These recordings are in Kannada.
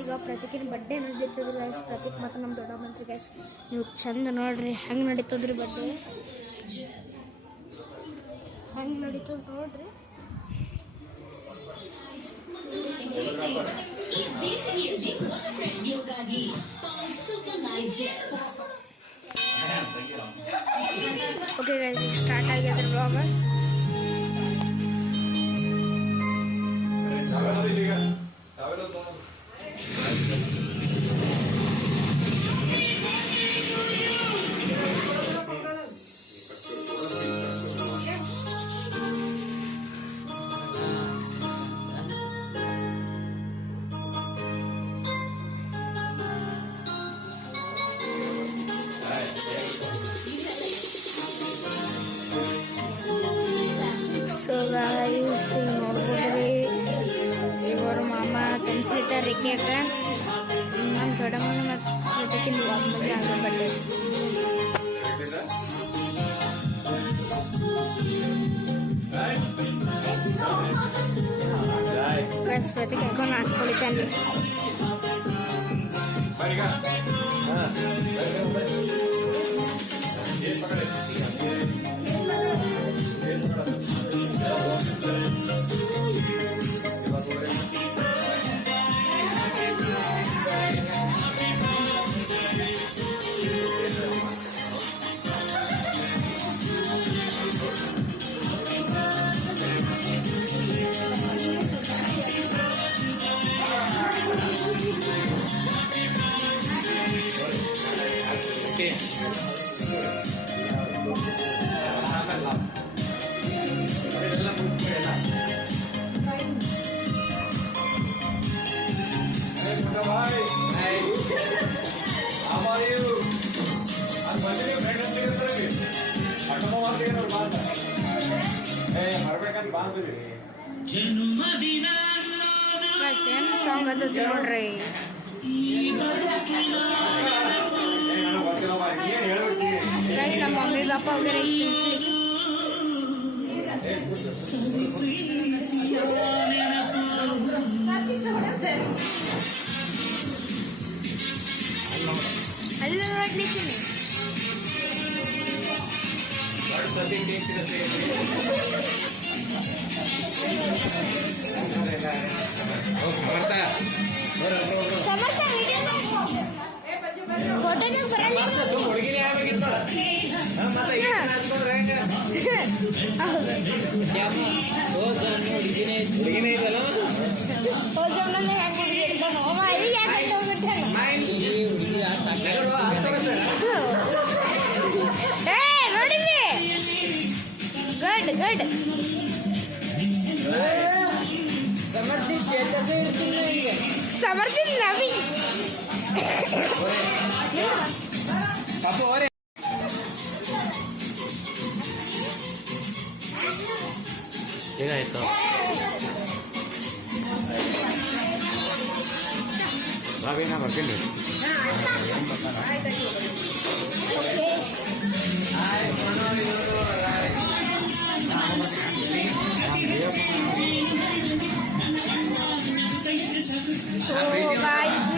ಈಗ ಪ್ರತೀಕಿನ ಬಡ್ಡೆ ನಡೀತದ್ರಿ ಗೈಸ್. ಪ್ರತೀಕ್ ಮತ್ತು ನಮ್ಮ ದೊಡ್ಡ ಮಂತ್ರಿ ಗೈಸ್. ನೀವು ಚಂದ ನೋಡ್ರಿ ಹೆಂಗೆ ನಡೀತದ್ರಿ ಬಡ್ಡೆ, ಹೆಂಗೆ ನಡೀತದ ನೋಡ್ರಿ. ಓಕೆ ಗೈಸ್, ಸ್ಟಾರ್ಟ್ ಆಗ್ಯದ ಬ್ಲಾಗ್. ಸೊ ಗಾಯ್ಸ್, ನೋಡ್ಬೋದ್ರಿ ಇವರು ಮಾಮ ತಿನ್ಸಿದ್ದಾರೆ ಕೇಕ್. ನಮ್ಮ ದೊಡ್ಡಮ್ಮನ ಮತ್ತು ಪ್ರತೀಕಿನ ಬಗ್ಗೆ ಆಗೋ ಬಡ್ಡೆ ಗೈಸ್. ಪ್ರತೀಕ್ ಹಾಕೊಂಡು ನಾಚ್ಕೊಳಿತಾನೆ. ಏನು ಸಾಂಗ್ ಅದು ನೋಡ್ರಿ. ಗೈಸ್, ನಮ್ಮ ಮಮ್ಮಿ ಪಾಪ ಹೋಗ್ಯಾರ ಈಗ ತಿನ್ಸ್ಲಿಕ್ಕೆ. ಅಲ್ಲಿ ನೋಡ್ಲಿಕ್ಕೆ ಫೋಟೋಗೆ ಬರಲ್ಲ. ನೋಡಿದ್ರಿ ಗುಡ್ ಗುಡ್. ಸಮರ್ಥಿನ ನವಿ ಏನಾಯ್ತು? ನಾವೇನ ಬರ್ತೀನಿ.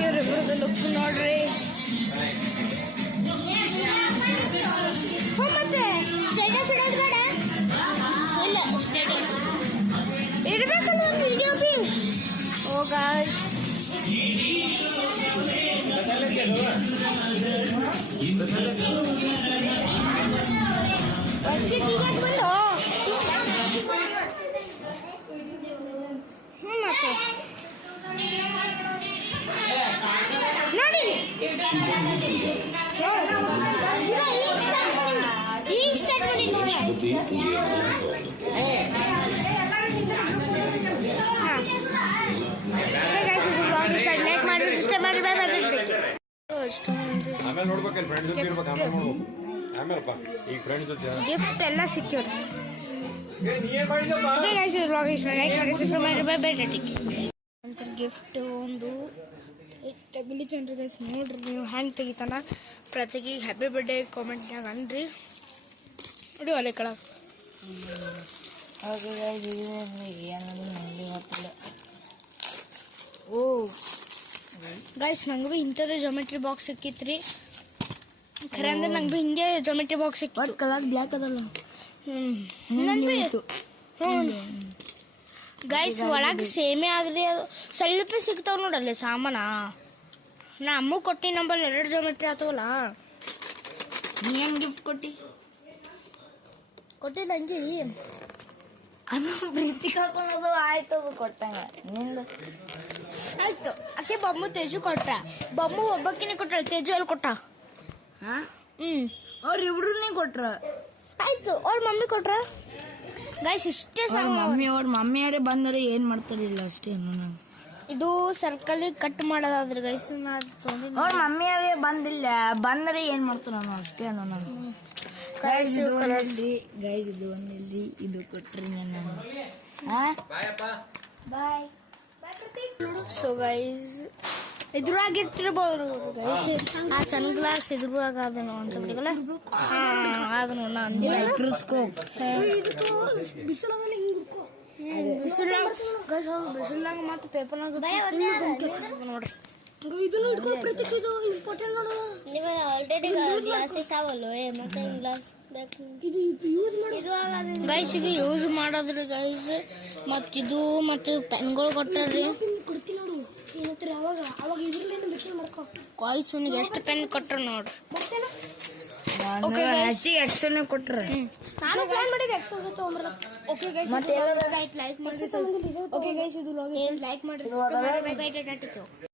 ಇವ್ರಿಬ್ರದ್ದು ಲುಕ್ ನೋಡ್ರಿ. ಮತ್ತೆ ಸ್ಟೇಟಸ್ ಇಡೋದು ಬೇಡ, ಇಲ್ಲ ಸ್ಟೇಟಸ್ ಇಡಬೇಕಲ್ಲ ಒಂದು ವಿಡಿಯೋ ಬಿ. ಓ ಗಾಯ್ಸ್, ಮತ್ತೆ ನೋಡಿ ಈಗ ಸ್ಟಾರ್ಟ್ ಮಾಡಿ ನೋಡಿ. ಲೈಕ್ ಮಾಡಿ, ಸಬ್ಸ್ಕ್ರೈಬ್ ಮಾಡಿ, ಬಾಯ್ ಬಾಯ್. ಆಮೇಲೆ ನೋಡ್ಬೇಕಲ್ಲ, ಫ್ರೆಂಡ್ಸ್ ಜೊತೆ ಇರ್ಬೇಕು, ಆಮೇಲೆ ನೋಡ್ಬೇಕು. ಆಮೇಲೆ ಈಗ ಫ್ರೆಂಡ್ಸ್ ಜೊತೆ ಗಿಫ್ಟ್ ಎಲ್ಲ ಸಿಕ್ಯೂರ್. ಗಿಫ್ಟ್ ಒಂದು ತೆಗಿಲಿತ್ತೇನ್ರಿ ಗೈಸ್. ನೋಡ್ರಿ ನೀವು ಹೆಂಗೆ ತೆಗಿತಾನ. ಪ್ರತಿಗೆ ಹ್ಯಾಪಿ ಬರ್ಡೇ ಕಾಮೆಂಟ್ನಾಗ ಅನ್ರಿ. ನೋಡಿ ಒಲೆ ಕಳ ಏನಂದ್ರೆ ನನಗೆ ಗೊತ್ತಿಲ್ಲ. ಓ ಗೈಸ್ ನಂಗೆ ಭೀ ಇಂಥದ್ದೇ ಜಾಮೆಟ್ರಿ ಬಾಕ್ಸ್ ಸಿಕ್ಕಿತ್ರಿ ಖರೆ ಅಂದ್ರೆ ನಂಗೆ ಭೀ ಹಿಂಗೆ ಜಾಮೆಟ್ರಿ ಬಾಕ್ಸ್ ಸಿಕ್ಕಿತ್ತು ಕಲರ್ ಬ್ಲ್ಯಾಕ್ ಅದಲ್ಲ ಗೈಸ್ ಒಳಗೆ ಸೇಮೆ ಆದ್ರಿ ಅದು ಸ್ವಲ್ಪ ಸಿಗ್ತಾವ ನೋಡಲ್ಲಿ ಸಾಮಾನ ನಾ ಅಮ್ಮ ಕೊಟ್ಟಿ ನಂಬಲ್ಲಿ 2 ಜಾಮೆಟ್ರಿ ಆತವಲ್ಲ ನೀ ಏನ್ ಗಿಫ್ಟ್ ಕೊಟ್ಟಿಲ್ಲ ಅಂಜಿ ಅದು ಪ್ರೀತಿ ಹಾಕೊಳ್ಳೋದು ಆಯ್ತು ಅದು ಕೊಟ್ಟಂಗ ನಿಂದು ಆಯ್ತು ಅಕ್ಕೆ ಬೊಮ್ಮು ತೇಜು ಕೊಟ್ಟ ಬೊಮ್ಮು ಒಬ್ಬಕ್ಕಿನೇ ಕೊಟ್ಟ ತೇಜು ಅಲ್ಲಿ ಕೊಟ್ಟ ಹಾ ಅವ್ರಿಬ್ರು ಕೊಟ್ರ ಆಯ್ತು ಅವ್ರ ಮಮ್ಮಿ ಕೊಟ್ರ ಗೈಸ್ ಇಷ್ಟೇ ಅವ್ರ ಮಮ್ಮಿಯವರೇ ಬಂದರೆ ಏನ್ ಮಾಡ್ತಾರಿಲ್ಲ ಅಷ್ಟೇ ನಂಗೆ ಇದು ಸರ್ಕಲ್ ಕಟ್ ಮಾಡೋದಾದ್ರೆ ಗೈಸ್ ಅವ್ರ ಮಮ್ಮಿಯವರೇ ಬಂದಿಲ್ಲ ಬಂದರೆ ಏನ್ ಮಾಡ್ತಾರ ಅಷ್ಟೇ ನಾನು ಗೈಸ್ ಇದು ಒಂದಿಲ್ಲಿ ಇದು ಕೊಟ್ರಿ ನಾನು ಬಾಯ್ ಸೊ ಗೈಸ್ ಇದ್ರಾಗಿರ್ತಿರ್ಬೋದು ಗೈಸ್ ಆ ಸನ್ ಗ್ಲಾಸ್ ಇದ್ರಾಗ ಅದನ್ನು ಒಂದ್ಸಲ ಅದನ್ನು ನಾನು ಮೈಕ್ರೋಸ್ಕೋಪ್ ಬಿಸಿಲಾಗ ಮತ್ತು ಪೇಪರ್ನಾಗ ನೋಡ್ರಿ ಇದನ್ನು ಇಟ್ಕೊ ಪ್ರತೀಕ್ ಇದು ಇಂಪಾರ್ಟೆಂಟ್ ನೋಡು ನೀವು ಆಲ್ರೆಡಿ ಗ್ಲಾಸಸ್ ಅವಲ್ಲ ಮತ್ತೆ ಗ್ಲಾಸ್ ಇದು ಯೂಸ್ ಮಾಡಿ ಗೈಸ್ ಇದು ಯೂಸ್ ಮಾಡೋದ್ರಿ ಗೈಸ್ ಮತ್ತಿದು ಮತ್ತು ಪೆನ್ಗಳು ಕೊಟ್ಟಾರ್ರಿ ಕೊಡ್ತೀನಿ ನೋಡು ಏನಂತಾರೆ ಅವಾಗ ಇದ್ರಲ್ಲೇನು ಮಿಷನ್ ಮಾಡ್ಕೊ ಗೈಸ್ ನಿಗೆ ಎಷ್ಟು ಪೆನ್ ಕೊಟ್ರು ನೋಡ್ರಿ ಓಕೆ ಎಕ್ಸ್ಟ್ರಾನೇ ಕೊಟ್ರೆ ನಾನು ಪ್ಲಾನ್ ಮಾಡಿದೆ ಎಕ್ಸ್ಟ್ರಾ ತಗೊಂಡ್ಬರಲ್ಲ ಓಕೆ ಗೈಸ್ ಮತ್ತೆ ಲೈಕ್ ಮಾಡಿ ಓಕೆ ಗೈಸ್ ಇದು ಲೈಕ್ ಮಾಡಿ